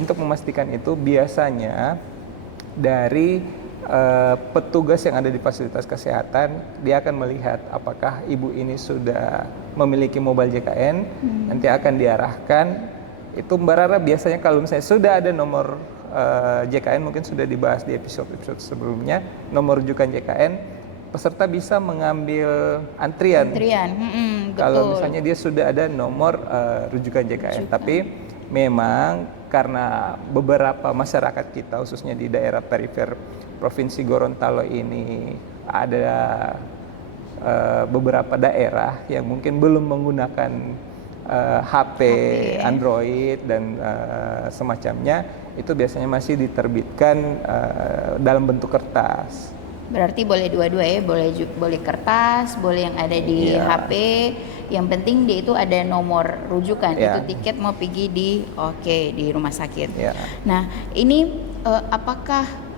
untuk memastikan itu biasanya dari petugas yang ada di fasilitas kesehatan, dia akan melihat apakah ibu ini sudah memiliki mobile JKN, nanti akan diarahkan. Itu Mbak Rara biasanya kalau misalnya sudah ada nomor JKN, mungkin sudah dibahas di episode-episode sebelumnya, nomor rujukan JKN, peserta bisa mengambil antrian. Kalau misalnya dia sudah ada nomor rujukan JKN. Tapi memang karena beberapa masyarakat kita, khususnya di daerah perifer Provinsi Gorontalo ini, ada beberapa daerah yang mungkin belum menggunakan HP Android dan semacamnya, itu biasanya masih diterbitkan dalam bentuk kertas. Berarti boleh dua-dua ya, boleh kertas, boleh yang ada di HP. Yang penting dia itu ada nomor rujukan, itu tiket mau pergi di rumah sakit. Nah, ini apakah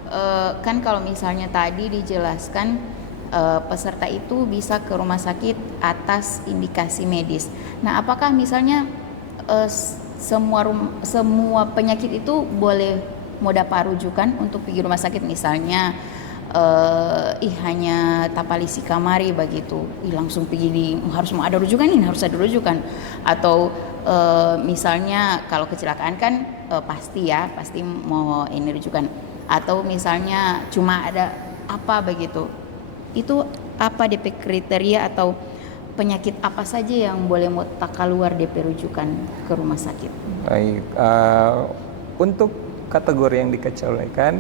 kan kalau misalnya tadi dijelaskan peserta itu bisa ke rumah sakit atas indikasi medis. Nah, apakah misalnya semua penyakit itu mau dapat rujukan untuk pergi rumah sakit, misalnya hanya tapalisi kamari begitu, langsung pergi harus mau ada rujukan, ini harus ada rujukan, atau misalnya kalau kecelakaan kan pasti mau ini rujukan, atau misalnya cuma ada apa begitu, itu apa DP kriteria atau penyakit apa saja yang boleh mau tak keluar DP rujukan ke rumah sakit? Baik, untuk kategori yang dikecualikan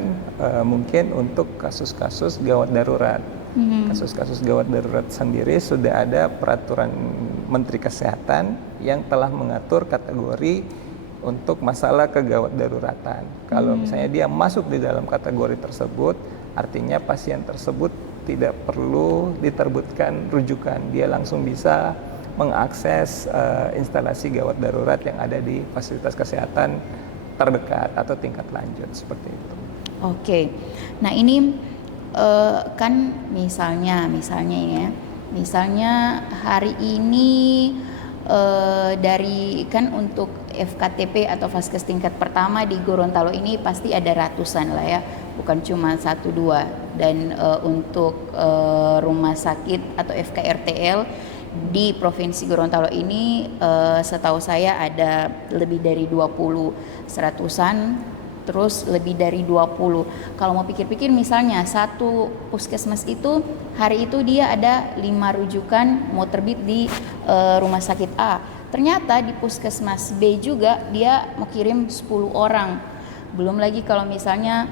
mungkin untuk kasus-kasus gawat darurat. Kasus-kasus gawat darurat sendiri sudah ada peraturan Menteri Kesehatan yang telah mengatur kategori untuk masalah kegawat daruratan. Kalau misalnya dia masuk di dalam kategori tersebut, artinya pasien tersebut tidak perlu diterbitkan rujukan, dia langsung bisa mengakses instalasi gawat darurat yang ada di fasilitas kesehatan terdekat atau tingkat lanjut, seperti itu. Oke. Nah, ini kan misalnya ini ya, misalnya hari ini dari kan untuk FKTP atau Vaskes tingkat pertama di Gorontalo ini pasti ada ratusan lah ya, bukan cuma 1-2. Dan untuk rumah sakit atau FKRTL di Provinsi Gorontalo ini setahu saya ada lebih dari 20, seratusan, terus lebih dari 20. Kalau mau pikir-pikir, misalnya satu puskesmas itu hari itu dia ada 5 rujukan mau terbit di rumah sakit A. Ternyata di puskesmas B juga dia mau kirim 10 orang. Belum lagi kalau misalnya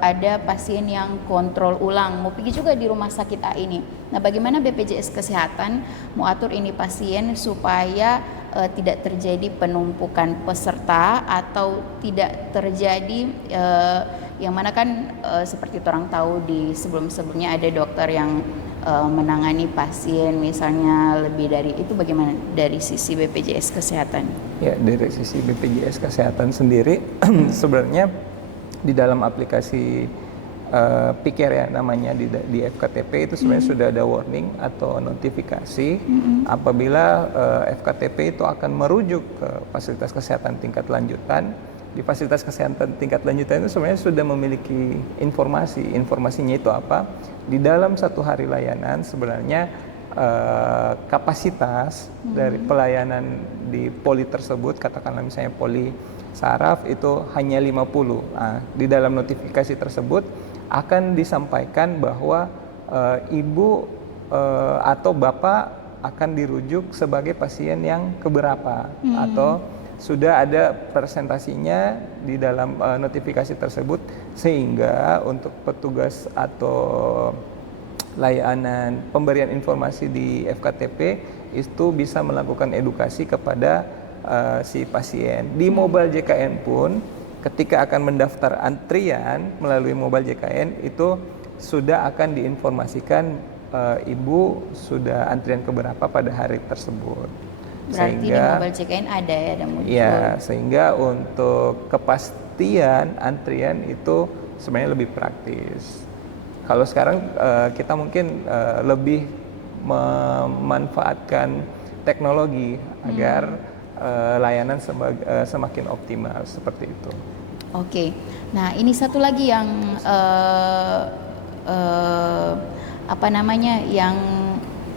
ada pasien yang kontrol ulang mau pergi juga di rumah sakit A ini. Nah, bagaimana BPJS Kesehatan mau atur ini pasien supaya tidak terjadi penumpukan peserta atau tidak terjadi yang mana kan seperti orang tahu di sebelum-sebelumnya ada dokter yang menangani pasien misalnya lebih dari itu, bagaimana dari sisi BPJS Kesehatan? Ya, dari sisi BPJS Kesehatan sendiri sebenarnya di dalam aplikasi Pikir ya namanya di FKTP itu sebenarnya sudah ada warning atau notifikasi apabila FKTP itu akan merujuk ke fasilitas kesehatan tingkat lanjutan. Di fasilitas kesehatan tingkat lanjutan itu sebenarnya sudah memiliki informasinya itu apa? Di dalam 1 hari layanan sebenarnya kapasitas dari pelayanan di poli tersebut, katakanlah misalnya poli saraf itu hanya 50. Nah, di dalam notifikasi tersebut akan disampaikan bahwa ibu atau bapak akan dirujuk sebagai pasien yang keberapa atau sudah ada presentasinya di dalam notifikasi tersebut, sehingga untuk petugas atau layanan pemberian informasi di FKTP itu bisa melakukan edukasi kepada si pasien. Di mobile JKN pun ketika akan mendaftar antrian melalui mobile JKN itu sudah akan diinformasikan ibu sudah antrian keberapa pada hari tersebut. Berarti sehingga, di mobile JKN ada ya, ada muncul. Ya, sehingga untuk kepastian antrian itu sebenarnya lebih praktis. Kalau sekarang kita mungkin lebih memanfaatkan teknologi agar layanan semakin optimal, seperti itu. Oke. Nah, ini satu lagi yang apa namanya, yang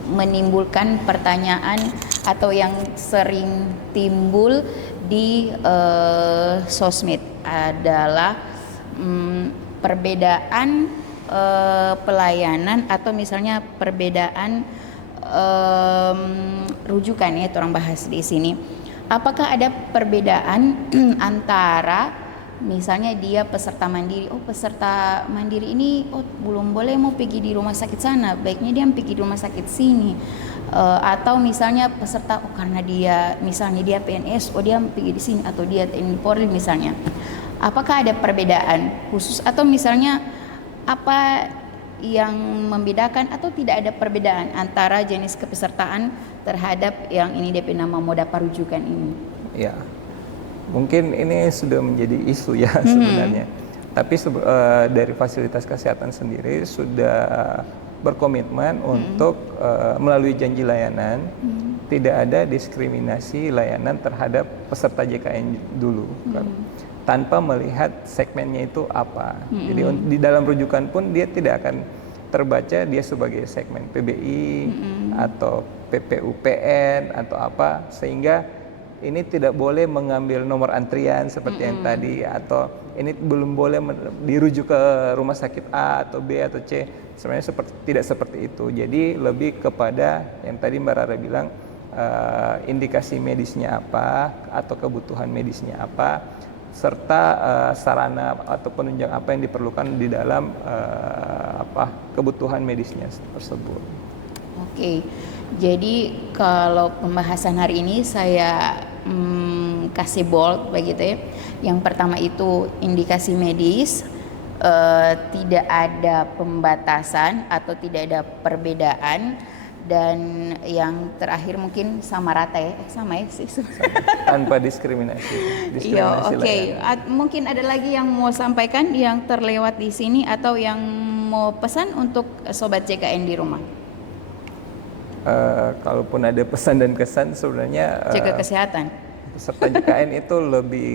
menimbulkan pertanyaan atau yang sering timbul di sosmed adalah perbedaan pelayanan atau misalnya perbedaan rujukan ya, orang bahas di sini. Apakah ada perbedaan antara misalnya dia peserta mandiri, oh peserta mandiri ini oh belum boleh mau pergi di rumah sakit sana, baiknya dia pergi di rumah sakit sini. Atau misalnya peserta oh karena dia misalnya dia PNS, oh dia pergi di sini, atau dia TNI Polri misalnya. Apakah ada perbedaan khusus atau misalnya apa yang membedakan atau tidak ada perbedaan antara jenis kepesertaan terhadap yang ini DP nama moda parujukan ini? Ya, mungkin ini sudah menjadi isu ya sebenarnya. Tapi dari fasilitas kesehatan sendiri sudah berkomitmen untuk melalui janji layanan tidak ada diskriminasi layanan terhadap peserta JKN dulu. Tanpa melihat segmennya itu apa. Jadi di dalam rujukan pun dia tidak akan terbaca dia sebagai segmen PBI atau PPUPN atau apa, sehingga ini tidak boleh mengambil nomor antrian seperti yang tadi, atau ini belum boleh dirujuk ke rumah sakit A atau B atau C. Sebenarnya tidak seperti itu. Jadi lebih kepada yang tadi Mbak Rara bilang, indikasi medisnya apa atau kebutuhan medisnya apa, serta sarana atau penunjang apa yang diperlukan di dalam kebutuhan medisnya tersebut. Oke, jadi kalau pembahasan hari ini saya kasih bold begitu ya. Yang pertama itu indikasi medis, tidak ada pembatasan atau tidak ada perbedaan. Dan yang terakhir mungkin sama rata ya, sama ya sih. Tanpa diskriminasi. Iya, oke. Mungkin ada lagi yang mau sampaikan yang terlewat di sini atau yang mau pesan untuk sobat JKN di rumah? Kalaupun ada pesan dan kesan sebenarnya jaga kesehatan. Peserta JKN itu lebih,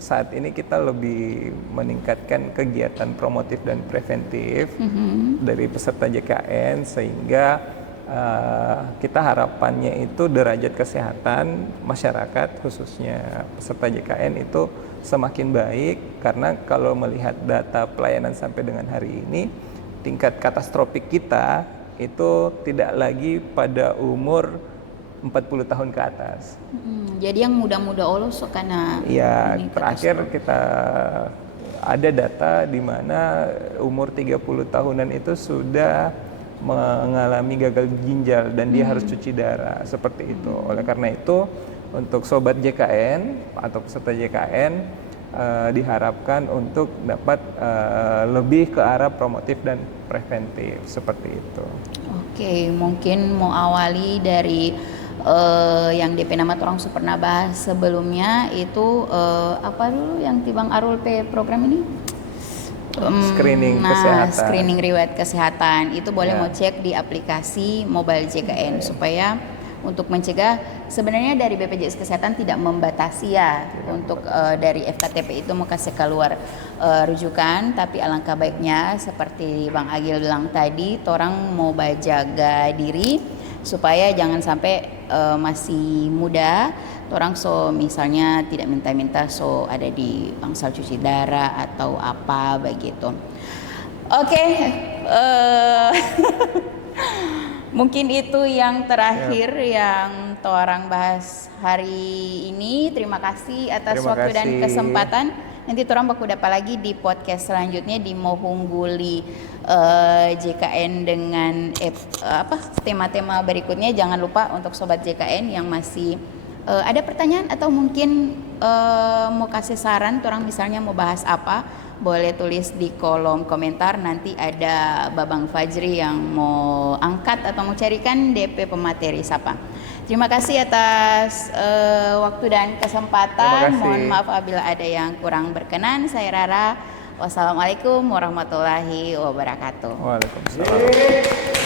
saat ini kita lebih meningkatkan kegiatan promotif dan preventif dari peserta JKN, sehingga kita harapannya itu derajat kesehatan masyarakat khususnya peserta JKN itu semakin baik, karena kalau melihat data pelayanan sampai dengan hari ini, tingkat katastrofik kita itu tidak lagi pada umur 40 tahun ke atas. Jadi yang muda-muda olos karena ya, terakhir kita ada data di mana umur 30 tahunan itu sudah mengalami gagal ginjal dan dia harus cuci darah, seperti itu. Oleh karena itu untuk sobat JKN atau peserta JKN diharapkan untuk dapat lebih ke arah promotif dan preventif, seperti itu. Oke, mungkin mau awali dari yang DP nama orang pernah bahas sebelumnya itu apa dulu yang Tibang Arul program ini? Screening kesehatan. Screening riwayat kesehatan itu boleh mau cek di aplikasi mobile JKN supaya untuk mencegah. Sebenarnya dari BPJS Kesehatan tidak membatasi ya untuk dari FKTP itu mau kasih keluar rujukan, tapi alangkah baiknya seperti Bang Agil bilang tadi, orang mau jaga diri supaya jangan sampai masih muda orang so misalnya tidak minta-minta so ada di bangsal cuci darah atau apa begitu. Oke, mungkin itu yang terakhir yang orang bahas hari ini. Terima kasih atas waktu dan kesempatan. Nanti orang baku dapat lagi di podcast selanjutnya di Mohungguli JKN dengan tema-tema berikutnya. Jangan lupa untuk sobat JKN yang masih ada pertanyaan atau mungkin mau kasih saran, orang misalnya mau bahas apa, boleh tulis di kolom komentar. Nanti ada Babang Fajri yang mau angkat atau mau carikan DP pemateri siapa. Terima kasih atas waktu dan kesempatan. Mohon maaf apabila ada yang kurang berkenan. Saya Rara. Wassalamualaikum warahmatullahi wabarakatuh. Waalaikumsalam.